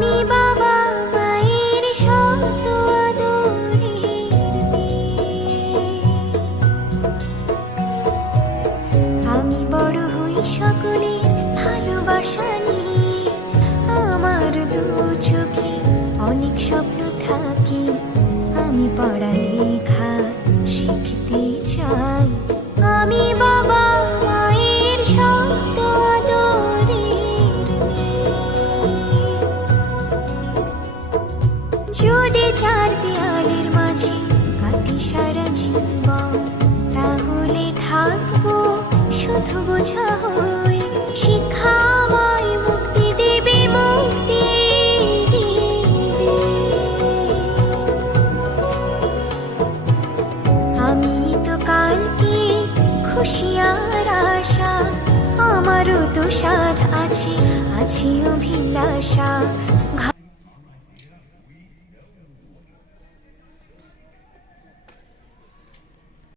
আমি বাবা মায়ের শত আদরের মেয়ে। আমি বড় হই সকলের ভালোবাসা নিয়ে, আমার দু চোখে অনেক স্বপ্ন থাকে, আমি পড়ালেখা শিখতে চাই। আমি বাবা মায়ের শত আদরের মেয়ে। যদি চার দেয়ালের মাঝে কাটি সারা জীবন, তাহলে থাকবো শুধু বোঝা